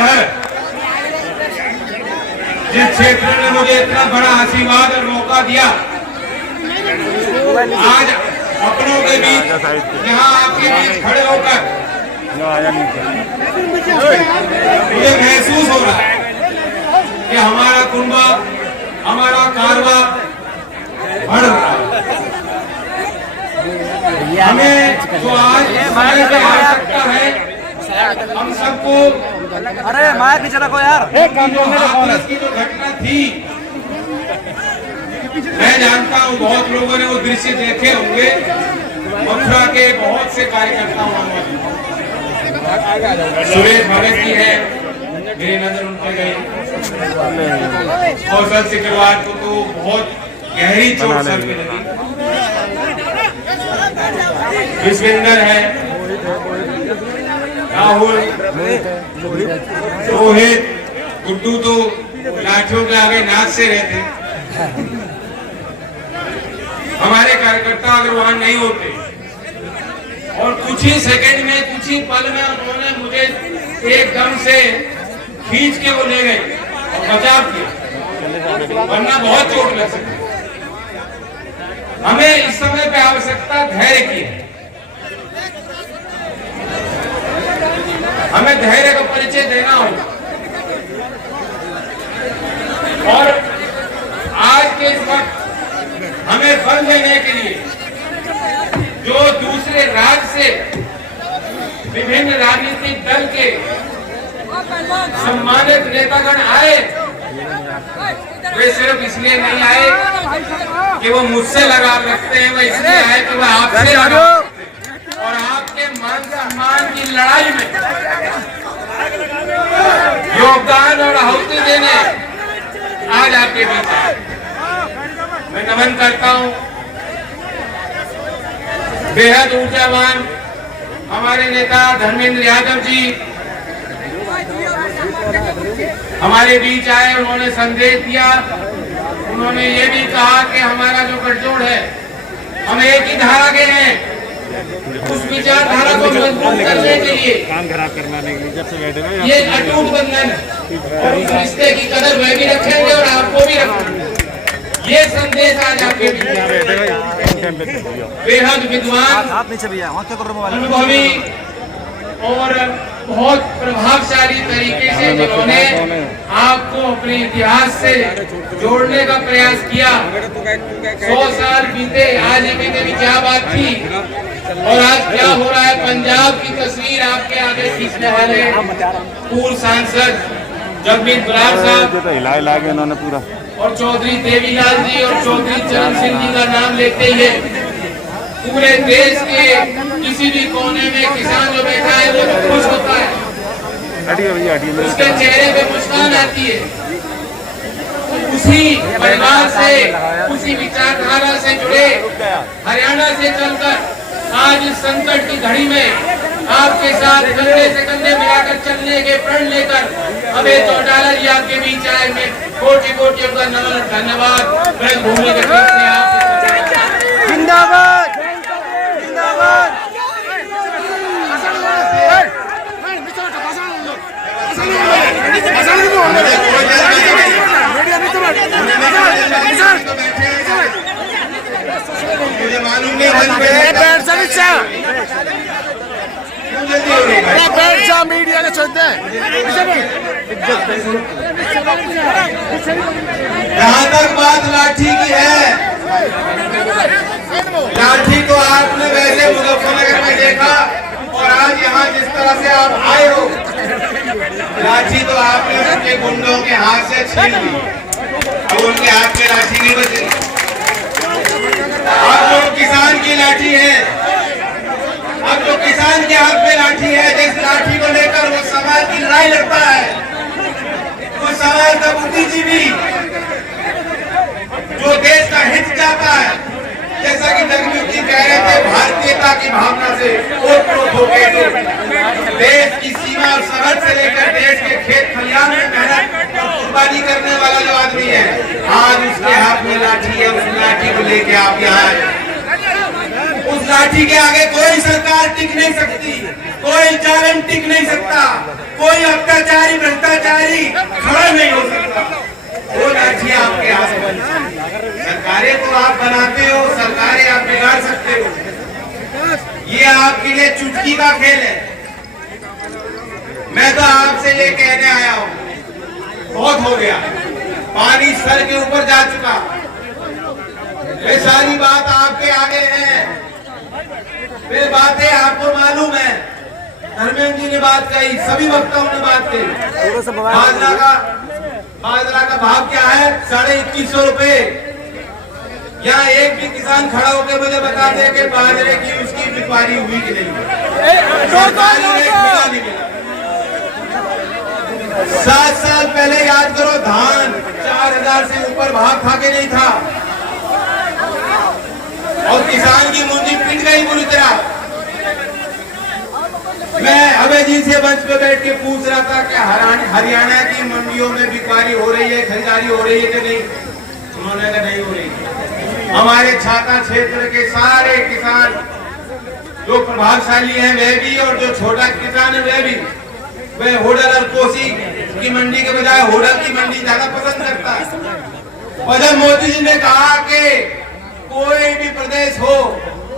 घर, जिस क्षेत्र ने मुझे इतना बड़ा आशीर्वाद और मौका दिया, आज अपनों के बीच यहाँ आपके बीच खड़े होकर मुझे महसूस हो रहा है कि हमारा कुंभा, हमारा कारवा बढ़ रहा है। हमें जो आज समय की आवश्यकता है, हम सबको, अरे माया की को यार, हाथरस की जो घटना थी, मैं जानता हूँ बहुत लोगों ने वो दृश्य देखे होंगे। मथुरा के बहुत से कार्यकर्ताओं, सुरेश भगत जी है, मेरी नजर उन पर गई। कौशल सिकरवार को तो बहुत गहरी चोट सर पे लगी। विश्वेंद्र है, राहुल, रोहित, गुड्डू तो लाठियों के आगे नाच से रहते। हमारे कार्यकर्ता अगर वहां नहीं होते और कुछ ही सेकंड में, कुछ ही पल में उन्होंने मुझे एकदम से खींच के वो ले गए और बचाव किया, वरना बहुत चोट लग सकती। हमें इस समय पे आवश्यकता धैर्य की है। हमें धैर्य का परिचय देना होगा और आज के इस वक्त हमें बल देने के लिए जो दूसरे राज्य से विभिन्न राजनीतिक दल के सम्मानित नेतागण आए, वे सिर्फ इसलिए नहीं आए कि वो मुझसे लगाव रखते हैं, वो इसलिए आए कि वो आपसे लगाव और आपके मान सम्मान की लड़ाई में योगदान और आहुति देने आज आपके बीच आए। मैं नमन करता हूं बेहद ऊर्जावान हमारे नेता धर्मेंद्र यादव जी हमारे बीच आए। उन्होंने संदेश दिया, उन्होंने ये भी कहा कि हमारा जो गठजोड़ है, हम एक ही धारा के हैं। उस विचारधारा को मजबूत करने के लिए काम खराब करना नहीं, जब से बैठे हुए ये अटूट बंधन और उस रिश्ते की कदर वह भी रखेंगे और आपको भी रखेंगे। ये संदेश आज आपके बेहद विद्वान, अनुभवी और बहुत प्रभावशाली तरीके से जिन्होंने आपको अपने इतिहास से जोड़ने का प्रयास किया। 100 साल बीते, आज ही बीते भी क्या बात थी और आज क्या हो रहा है। पंजाब की तस्वीर आपके आगे खींचने वाले पूर्व सांसद जगमीत बराड़ साहब हिला के इन्होंने पूरा, और चौधरी देवीलाल जी और चौधरी चरण सिंह जी का नाम लेते ही पूरे देश के किसी भी कोने में किसान जो बैठा है वो खुश होता है, उसके चेहरे पे मुस्कान आती है। उसी परिवार से, उसी विचारधारा से जुड़े हरियाणा से चलकर आज इस संकट की घड़ी में आपके साथ कंधे से कंधे मिलाकर चलने के प्रण लेकर अबे चौटाला जी आपके बीच आए। मैं कोटि कोटि का नमन, धन्यवाद। ब्रजभूमि के बीच से आप जिंदाबाद, जिंदाबाद। मुझे मालूम नहीं मीडिया ने छोड़ते हैं। जहाँ तक बात लाठी की है, लाठी को आपने वैसे मुजफ्फरनगर में देखा और आज यहाँ जिस तरह से आप आए हो, लाठी तो आपने उनके गुंडों के हाथ से छीन ली। अब उनके हाथ में लाठी नहीं बची। अब जो किसान की लाठी है, अब जो किसान के हाथ में लाठी है, जिस लाठी को लेकर वो समाज की लड़ाई लड़ता है, वो समाज का बुद्धिजीवी जो देश का हित चाहता है, जैसा कि जगमीत जी कह रहे थे, भारतीयता की भावना से ओत-प्रोत होकर देश की सीमा और सरहद से लेकर देश के खेत खलिहान में मेहनत और कुर्बानी करने वाला जो आदमी है, आज उसके हाथ में लाठी है। उस लाठी को लेके आप यहाँ आए। उस लाठी के आगे कोई सरकार टिक नहीं सकती, कोई जालिम टिक नहीं सकता, कोई अत्याचारी आपसे ये कहने आया हूँ, बहुत हो गया, पानी सर के ऊपर जा चुका। ये सारी बात आपके आगे है, वे बातें आपको मालूम है। धर्मेंद्र जी ने बात कही, सभी वक्ताओं ने बात कही। बाजरा का भाव क्या है? 2150 रुपए। यहाँ एक भी किसान खड़ा होकर मुझे बता दे कि बाजरे की उसकी बिक्री हुई कि नहीं। 7 साल पहले याद करो, धान 4000 से ऊपर भाव था के नहीं था, और किसान की मुंजी पिट गई बुरी तरह। मैं अभय जी से मंच पे बैठ के पूछ रहा था कि हरियाणा की मंडियों में बिक्री हो रही है, खरीदारी हो रही है कि नहीं? उन्होंने कहा नहीं हो रही। हमारे छाता क्षेत्र के सारे किसान जो प्रभावशाली हैं वे भी, और जो छोटा किसान है वे भी, वे होडल और कोसी की मंडी के बजाय होडल की मंडी ज्यादा पसंद करता है। और जब मोदी जी ने कहा कि कोई भी प्रदेश हो,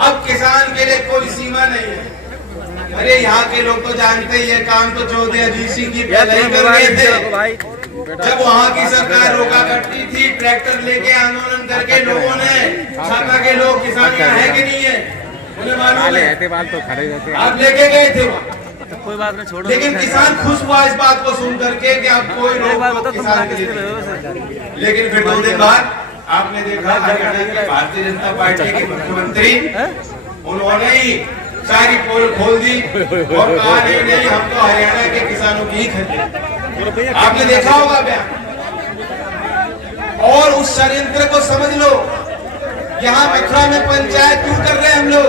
अब किसान के लिए कोई सीमा नहीं है। अरे यहाँ के लोग तो जानते ही है, काम तो चौधरी अजीत सिंह जी पहले ही कर रहे थे। जब वहाँ की सरकार रोका करती थी, ट्रैक्टर लेके आंदोलन करके लोगों ने, छाता के लोग, किसान यहाँ है कि नहीं है, उन्हें मालूम है, आप लेके गए थे वहाँ। कोई बात नहीं, छोड़ो। लेकिन किसान खुश हुआ इस बात को सुन करके कि अब कोई लोग किसान के लिए। लेकिन फिर 2 दिन बाद आपने देखा हरियाणा की भारतीय जनता पार्टी के मुख्यमंत्री, उन्होंने ही सारी पोल खोल दी और कहा नहीं, हम तो हरियाणा के किसानों की ही खरीदेंगे। आपने देखा होगा बयान। और उस षड्यंत्र को समझ लो, यहाँ मथुरा में पंचायत क्यों कर रहे हैं हम लोग?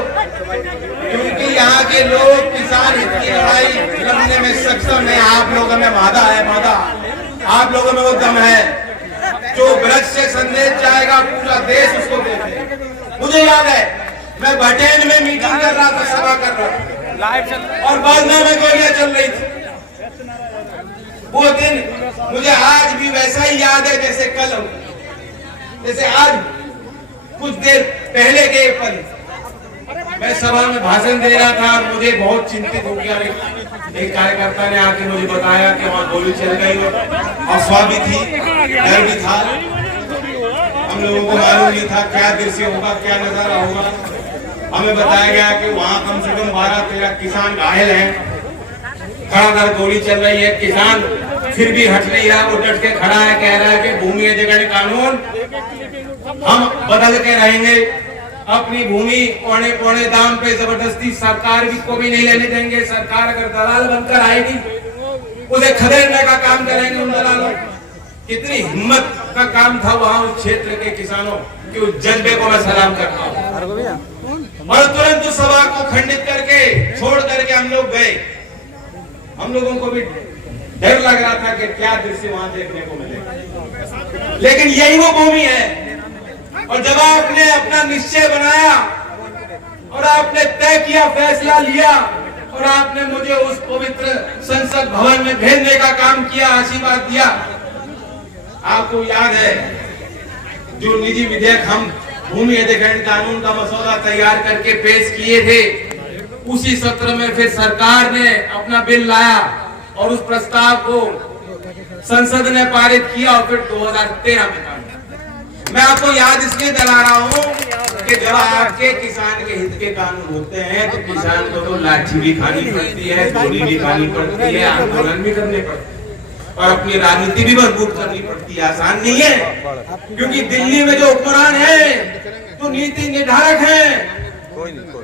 क्योंकि यहाँ के लोग किसान हित की लड़ाई लड़ने में सक्षम है। आप लोगों में मादा है, मादा, आप लोगों में वो दम है जो ब्रज से संदेश जाएगा, पूरा देश उसको देखे। मुझे याद है, मैं भटेन में मीटिंग कर रहा था, सभा कर रहा था, और बाजना में गोलियां चल रही थी। वो दिन मुझे आज भी वैसा ही याद है जैसे कल हो, जैसे आज कुछ देर पहले के पल। मैं सभा में भाषण दे रहा था और मुझे बहुत चिंतित हो गया। एक कार्यकर्ता ने आके मुझे बताया कि वहाँ गोली चल गई, अफवाह भी थी, डर भी था, हम लोगों को मालूम नहीं था क्या दृश्य होगा, क्या नजारा होगा। हमें बताया गया कि वहाँ कम से कम 12-13 किसान घायल हैं, खड़ा गोली चल रही है। किसान फिर भी हट नहीं रहा, वो डट के खड़ा है, कह रहा है कि भूमि अधिग्रहण कानून हम बदल के रहेंगे, अपनी भूमि पौने दाम पे जबरदस्ती सरकार भी को भी नहीं लेने देंगे। सरकार अगर दलाल बनकर आएगी, उसे खदेड़ने का काम करेंगे उन दलालों। कितनी हिम्मत का काम था वहाँ उस क्षेत्र के किसानों के, उस जज्बे को मैं सलाम करता हूँ। और तुरंत उस सभा को खंडित करके छोड़ करके हम लोग गए। हम लोगों को भी डर लग रहा था कि क्या दृश्य वहां देखने को मिलेगा, लेकिन यही वो भूमि है। और जब आपने अपना निश्चय बनाया और आपने तय किया, फैसला लिया, और आपने मुझे उस पवित्र संसद भवन में भेजने का काम किया, आशीर्वाद दिया। आपको याद है जो निजी विधेयक हम भूमि अधिग्रहण कानून का मसौदा तैयार करके पेश किए थे, उसी सत्र में फिर सरकार ने अपना बिल लाया और उस प्रस्ताव को संसद ने पारित किया और फिर 2013 में काम। मैं आपको याद इसलिए दिला रहा हूँ कि जब आपके किसान के हित के कानून होते हैं तो किसान को तो लाठी भी खानी पड़ती है, गोली भी खानी पड़ती है, आंदोलन भी करने पड़ते हैं, और अपनी राजनीति भी मजबूत करनी पड़ती है। आसान नहीं है, क्योंकि दिल्ली में जो हुक्मरान है तो नीति निर्धारक है,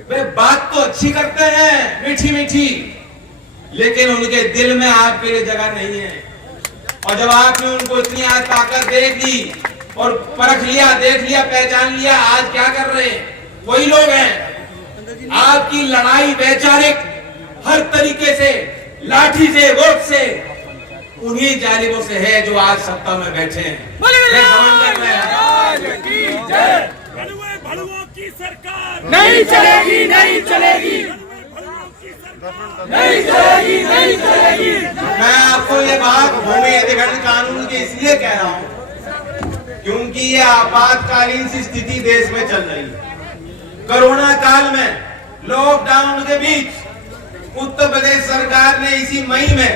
वे बात तो अच्छी करते हैं, मीठी मीठी, लेकिन उनके दिल में आपके लिए जगह नहीं है। और जब आपने उनको इतनी ताकत दे दी और परख लिया, देख लिया, पहचान लिया, आज क्या कर रहे हैं? वही लोग हैं। आपकी लड़ाई वैचारिक हर तरीके से, लाठी से, वोट से, उन्हीं जालिमों से है जो आज सत्ता में बैठे हैं। की सरकार नहीं चलेगी, नहीं चलेगी, नहीं चलेगी, नहीं चलेगी। मैं आपको ये बात भूमि अधिग्रहण कानून की इसलिए कह रहा हूँ क्योंकि ये आपातकालीन सी स्थिति देश में चल रही है। कोरोना काल में, लॉकडाउन के बीच उत्तर प्रदेश सरकार ने इसी मई में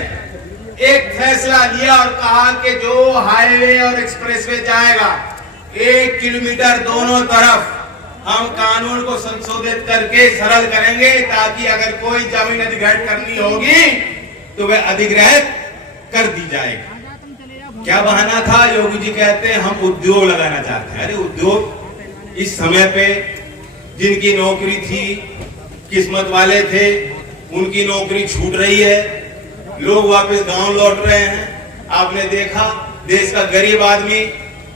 एक फैसला लिया और कहा कि जो हाईवे और एक्सप्रेसवे जाएगा 1 किलोमीटर दोनों तरफ हम कानून को संशोधित करके सरल करेंगे, ताकि अगर कोई जमीन अधिग्रहण करनी होगी तो वह अधिग्रहण कर दी जाएगी। क्या बहाना था? योगी जी कहते हैं हम उद्योग लगाना चाहते हैं। अरे उद्योग इस समय पे जिनकी नौकरी थी, किस्मत वाले थे, उनकी नौकरी छूट रही है, लोग वापस गांव लौट रहे हैं। आपने देखा देश का गरीब आदमी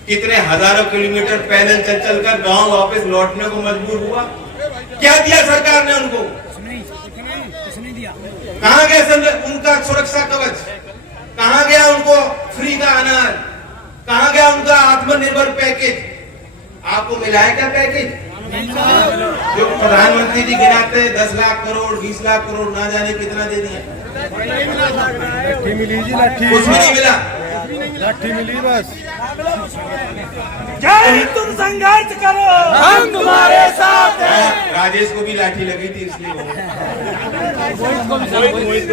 कितने हजारों किलोमीटर पैदल चल चल कर गांव वापस लौटने को मजबूर हुआ। क्या दिया सरकार ने उनको? कहां गया उनका सुरक्षा कवच? कहां गया उनको फ्री का अनाज? कहां गया उनका आत्मनिर्भर पैकेज? आपको मिला है क्या पैकेज? जो प्रधानमंत्री जी गिनाते 10 लाख करोड़, 20 लाख करोड़, ना जाने कितना दे दिया, कुछ भी नहीं मिला। लाठी मिली बस। जय तुम संघर्ष करो, हम तुम्हारे साथ हैं। राजेश को भी लाठी लगी थी इसलिए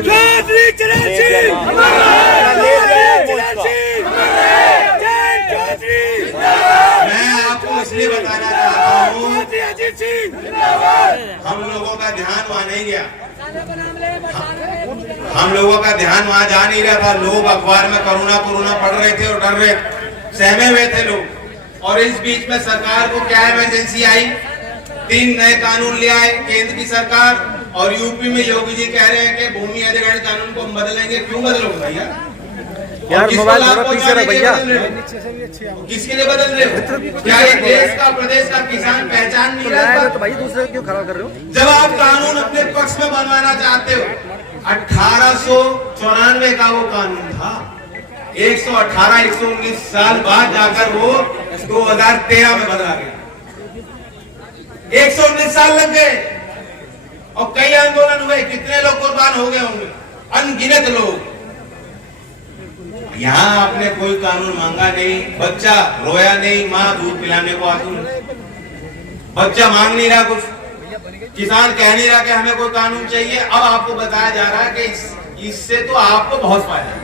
चौधरी चरण सिंह मैं आपको इसलिए बताना चाहता हूँ, हम लोगों का ध्यान वहाँ नहीं गया, हम लोगों का ध्यान वहाँ जा नहीं रहा था। लोग अखबार में कोरोना पढ़ रहे थे और डर रहे, सहमे हुए थे लोग। और इस बीच में सरकार को क्या इमरजेंसी आई, 3 नए कानून ले आए केंद्र की सरकार, और यूपी में योगी जी कह रहे हैं कि भूमि अधिग्रहण कानून को हम बदलेंगे। क्यों बदलोगे भैया? यार मोबाइल थोड़ा पीछे रख भैया। किसके लिए बदल रहे हो? क्या ये देश का, प्रदेश का किसान पहचान नहीं रहा? तो भाई दूसरे क्यों खड़ा कर रहे हो? जब आप कानून अपने पक्ष में बनवाना चाहते हो, 1894 का वो कानून था, 119 साल बाद जाकर वो 2013 में बदला गया। 119 साल लग गए और कई आंदोलन हुए, कितने लोग कुर्बान हो गए होंगे, अनगिनत लोग। यहाँ आपने कोई कानून मांगा नहीं, बच्चा रोया नहीं, माँ दूध पिलाने को आतुर, बच्चा मांग नहीं रहा कुछ, किसान कह नहीं रहा कि हमें कोई कानून चाहिए। अब आपको बताया जा रहा है कि इससे तो आपको बहुत फायदा है,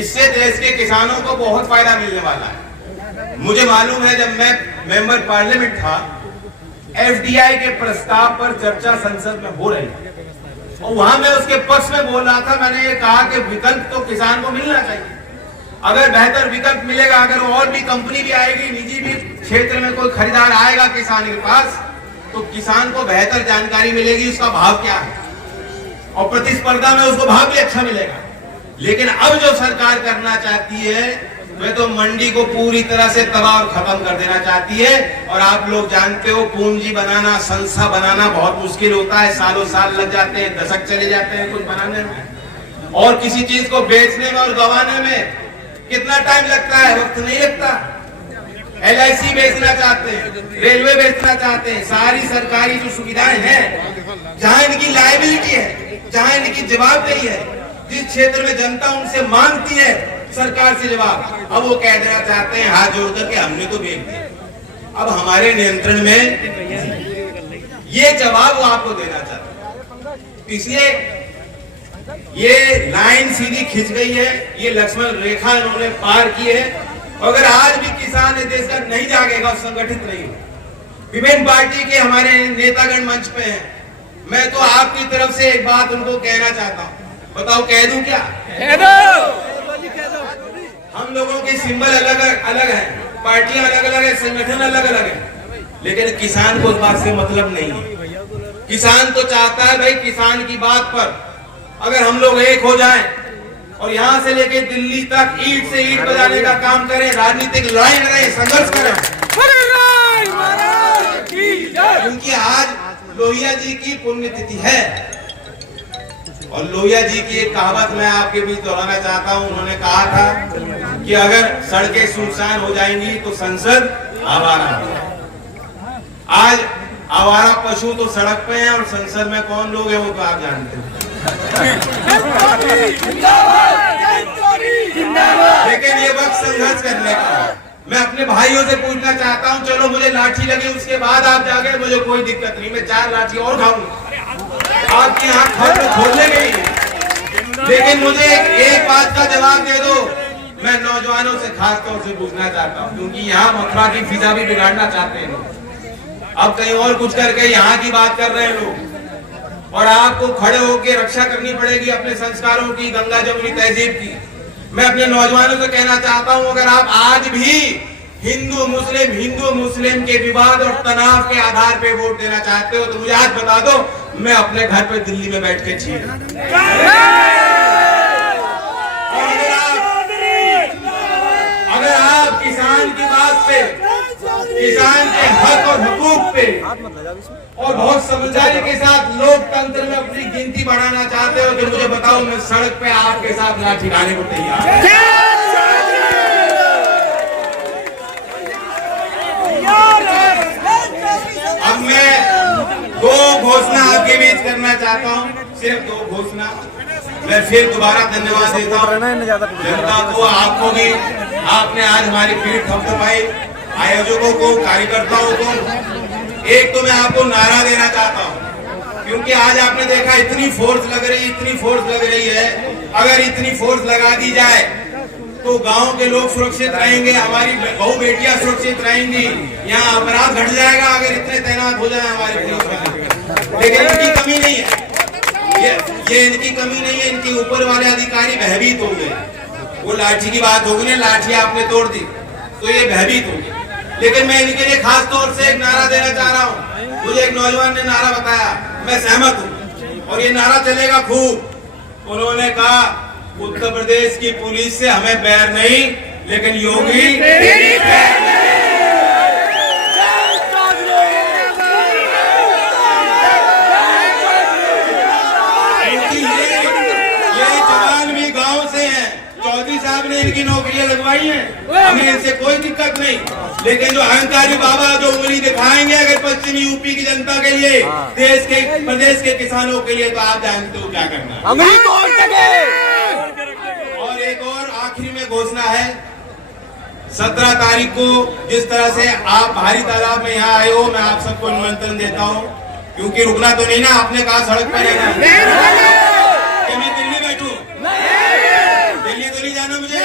इससे देश के किसानों को बहुत फायदा मिलने वाला है। मुझे मालूम है जब मैं मेंबर पार्लियामेंट था, एफडीआई के प्रस्ताव पर चर्चा संसद में हो रही है और वहां मैं उसके पक्ष में बोल रहा था। मैंने ये कहा कि विकल्प तो किसान को मिलना चाहिए, अगर बेहतर विकल्प मिलेगा, अगर और भी कंपनी भी आएगी, निजी भी क्षेत्र में कोई खरीदार आएगा किसान के पास, तो किसान को बेहतर जानकारी मिलेगी उसका भाव क्या है और प्रतिस्पर्धा में उसको भाव भी अच्छा मिलेगा। लेकिन अब जो सरकार करना चाहती है वह तो मंडी को पूरी तरह से तबाह और खत्म कर देना चाहती है। और आप लोग जानते हो पूंजी बनाना, संस्था बनाना बहुत मुश्किल होता है, सालों साल लग जाते हैं, दशक चले जाते हैं कुछ बनाने में, और किसी चीज को बेचने में और गंवाने में कितना टाइम लगता है, वक्त नहीं लगता। LIC बेचना चाहते हैं, रेलवे बेचना चाहते हैं, सारी सरकारी जो सुविधाएं हैं, जहां इनकी लायबिलिटी है, जहां इनकी जवाबदेही है, जिस क्षेत्र में जनता उनसे मांगती है सरकार से जवाब, अब वो कह देना चाहते हैं हाथ जोड़ करके हमने तो बेच दिया, अब हमारे नियंत्रण में, ये जवाब वो आपको देना चाहते हैं। इसलिए ये लाइन सीधी खिंच गई है, ये लक्ष्मण रेखा इन्होंने पार की है। अगर आज भी किसान इस देश का नहीं जागेगा और संगठित नहीं हो, विभिन्न पार्टी के हमारे नेतागण मंच पे हैं, मैं तो आपकी तरफ से एक बात उनको कहना चाहता हूँ, बताओ कह दूं क्या? कह दो। हम लोगों के सिंबल अलग अलग है, पार्टियां अलग अलग है, संगठन अलग अलग है, लेकिन किसान को इस बात से मतलब नहीं है। किसान तो चाहता है भाई किसान की बात पर अगर हम लोग एक हो जाएं और यहाँ से लेके दिल्ली तक ईंट से ईंट बजाने का काम करें, राजनीतिक लड़ाई लड़ें, संघर्ष करें, क्योंकि आज लोहिया जी की पुण्यतिथि है। और लोहिया जी की एक कहावत मैं आपके बीच दोहराना चाहता हूँ। उन्होंने कहा था कि अगर सड़कें सुनसान हो जाएंगी तो संसद आवारा होगा। आज आवारा पशु तो सड़क पे हैं और संसद में कौन लोग हैं वो तो आप जानते हैं। लेकिन ये वक्त संघर्ष करने का। मैं अपने भाइयों से पूछना चाहता हूँ, चलो मुझे लाठी लगी उसके बाद आप जागे, मुझे कोई दिक्कत नहीं, मैं 4 लाठी और खाऊंगा, आपकी आंख खोलने गई। लेकिन मुझे एक बात का जवाब दे दो। मैं नौजवानों से खास तौर से पूछना चाहता हूँ, क्योंकि यहाँ मथुरा की फिजा भी बिगाड़ना चाहते हैं लोग। अब कहीं और कुछ करके यहाँ की बात कर रहे हैं लोग, और आपको खड़े होकर रक्षा करनी पड़ेगी अपने संस्कारों की, गंगा जमुनी तहजीब की। मैं अपने नौजवानों से कहना चाहता हूँ, अगर आप आज भी हिंदू मुस्लिम के विवाद और तनाव के आधार पे वोट देना चाहते हो, तो मुझे आज बता दो, मैं अपने घर पे दिल्ली में बैठ के छीन। अगर आप किसान की बात पे, किसान के हक और हुकूक पे और बहुत समझदारी के साथ लोकतंत्र में अपनी गिनती बढ़ाना चाहते हो, तो मुझे बताओ, मैं सड़क पे आपके साथ लाठी खाने को तैयार। अब मैं दो घोषणा आपके बीच करना चाहता हूँ, सिर्फ दो घोषणा। मैं फिर दोबारा धन्यवाद देता हूँ जनता को, आपको भी। आपने आज हमारी पीठ थपथपाई, आयोजकों को, कार्यकर्ताओं को। एक तो मैं आपको नारा देना चाहता हूँ, क्योंकि आज आपने देखा इतनी फोर्स लग रही है। अगर इतनी फोर्स लगा दी जाए तो गांव के लोग सुरक्षित रहेंगे, हमारी बहू बेटियां सुरक्षित रहेंगी, यहाँ अपराध घट जाएगा अगर इतने तैनात हो जाए हमारे पुलिस वाले। लेकिन इनकी कमी नहीं है, ये इनकी कमी नहीं है, इनके ऊपर वाले अधिकारी भयभीत हो गए। वो लाठी की बात होगी ना, लाठी आपने तोड़ दी तो ये भयभीत हो गए। लेकिन मैं इनके लिए खास तौर से एक नारा देना चाह रहा हूँ। मुझे एक नौजवान ने नारा बताया, मैं सहमत हूँ, और ये नारा चलेगा खूब। उन्होंने कहा, उत्तर प्रदेश की पुलिस से हमें बैर नहीं, लेकिन योगी ये जवान भी गांव से हैं, चौधरी साहब ने इनकी नौकरियां लगवाई हैं, हमें इनसे कोई दिक्कत नहीं। लेकिन जो अहंकारी बाबा जो उंगली दिखाएंगे अगर पश्चिमी यूपी की जनता के लिए, प्रदेश के किसानों के लिए, तो आप जानते हो क्या करना है। और एक और आखिरी में घोषणा है, 17 तारीख को जिस तरह से आप भारी तादाद में यहाँ आए हो, मैं आप सबको निमंत्रण देता हूँ, क्योंकि रुकना तो नहीं ना, आपने कहा सड़क पर रहना है। कि मैं दिल्ली बैठूं? दिल्ली तो नहीं जाना मुझे।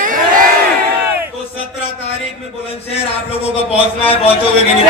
तो 17 तारीख में बुलंदशहर आप लोगों को पहुंचना है, पहुंचोगे कि नहीं?